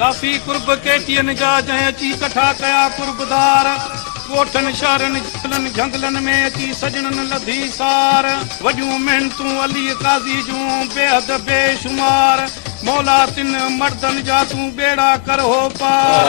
काफी कुर्ब केटियन जा जै अची कठा कया कुर्बदार कोठन शहरन जंगलन में अची सजनन लधी सार वॾियूं मेहनतूं अली काज़ी जूं बेहद बेशुमार मौला तिन मर्दन जा तूं बेड़ा कर हो पार